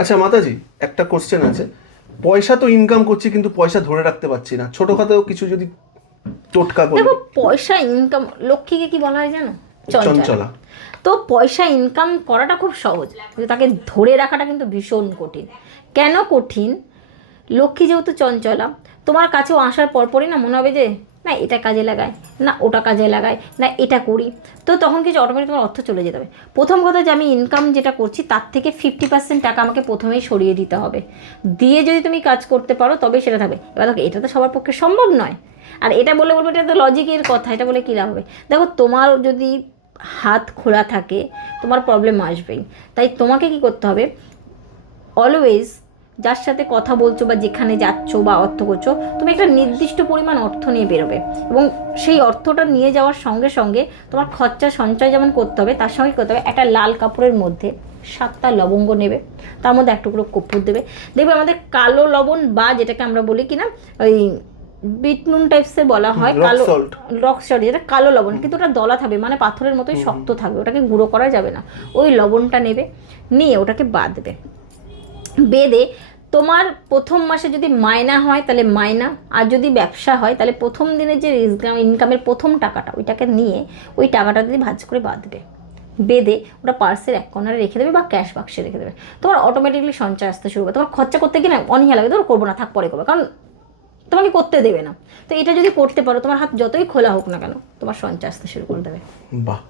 আচ্ছা মাতাজি, একটা কোশ্চেন আছে। পয়সা তো ইনকাম করছি কিন্তু পয়সা ধরে রাখতে পারছি না, ছোটখাটো কিছু যদি টোটকা বলে দেখো, দিই। পয়সা ইনকাম, লক্ষ্মীকে কি বলা হয় জানো? চঞ্চলা। চঞ্চলা। তো পয়সা ইনকাম করাটা খুব সহজ, কিন্তু তাকে ধরে রাখাটা কিন্তু ভীষণ কঠিন। কেন কঠিন? লক্ষ্মী যেহেতু চঞ্চলা, তোমার কাছেও আসার পরপরই না মনে হবে যে না এটা কাজে লাগায়, না ওটা কাজে লাগায়, না এটা করি। তো তখন কিছু অটোমেটিক তোমার অর্থ চলে যেতে হবে। প্রথম কথা যে আমি ইনকাম যেটা করছি তার থেকে 50% টাকা আমাকে প্রথমেই সরিয়ে দিতে হবে। দিয়ে যদি তুমি কাজ করতে পারো তবে সেটা থাকবে। এবার দেখো, এটা তো সবার পক্ষে সম্ভব নয়। আর এটা বলে বলবো এটা তো লজিকের কথা, এটা বলে কী লাভ হবে? দেখো, তোমার যদি হাত খোলা থাকে তোমার প্রবলেম আসবেই। তাই তোমাকে কি করতে হবে? অলওয়েজ যার সাথে কথা বলছো বা যেখানে যাচ্ছ বা অর্থ করছো, তুমি একটা নির্দিষ্ট পরিমাণ অর্থ নিয়ে বেরোবে। এবং সেই অর্থটা নিয়ে যাওয়ার সঙ্গে সঙ্গে তোমার খরচা সঞ্চয় যেমন করতে হবে, তার সঙ্গে করতে হবে একটা লাল কাপড়ের মধ্যে 7টা লবঙ্গ নেবে, তার মধ্যে এক টুকরো কর্পূর দেবে। দেখবে আমাদের কালো লবণ বা যেটাকে আমরা বলি কি না, ওই বিট নুন টাইপসের বলা হয়, রক কালো সল্ট। রক সল্ট, যেটা কালো লবণ, কিন্তু ওটা দলা থাকবে, মানে পাথরের মতোই শক্ত থাকবে, ওটাকে গুঁড়ো করা যাবে না। ওই লবণটা নেবে, নিয়ে ওটাকে বাঁধবে। বেঁধে তোমার প্রথম মাসে যদি মাইনা হয় তাহলে মাইনা, আর যদি ব্যবসা হয় তাহলে প্রথম দিনের যে ইনকামের প্রথম টাকাটা, ওইটাকে নিয়ে ওই টাকাটা দিয়ে ভাঁজ করে বাঁধবে। বেঁধে ওটা পার্সের এক কর্নারে রেখে দেবে বা ক্যাশ বাক্সে রেখে দেবে। তোমার অটোমেটিকলি সঞ্চয় আসতে শুরু করবে। তোমার খরচা করতে গিয়ে না অনীহা লাগে, ধরো করবো না, থাক পরে করবো, কারণ তোমাকে করতে দেবে না। তো এটা যদি করতে পারো, তোমার হাত যতই খোলা হোক না কেন, তোমার সঞ্চয় আসতে শুরু করে দেবে। বাহ।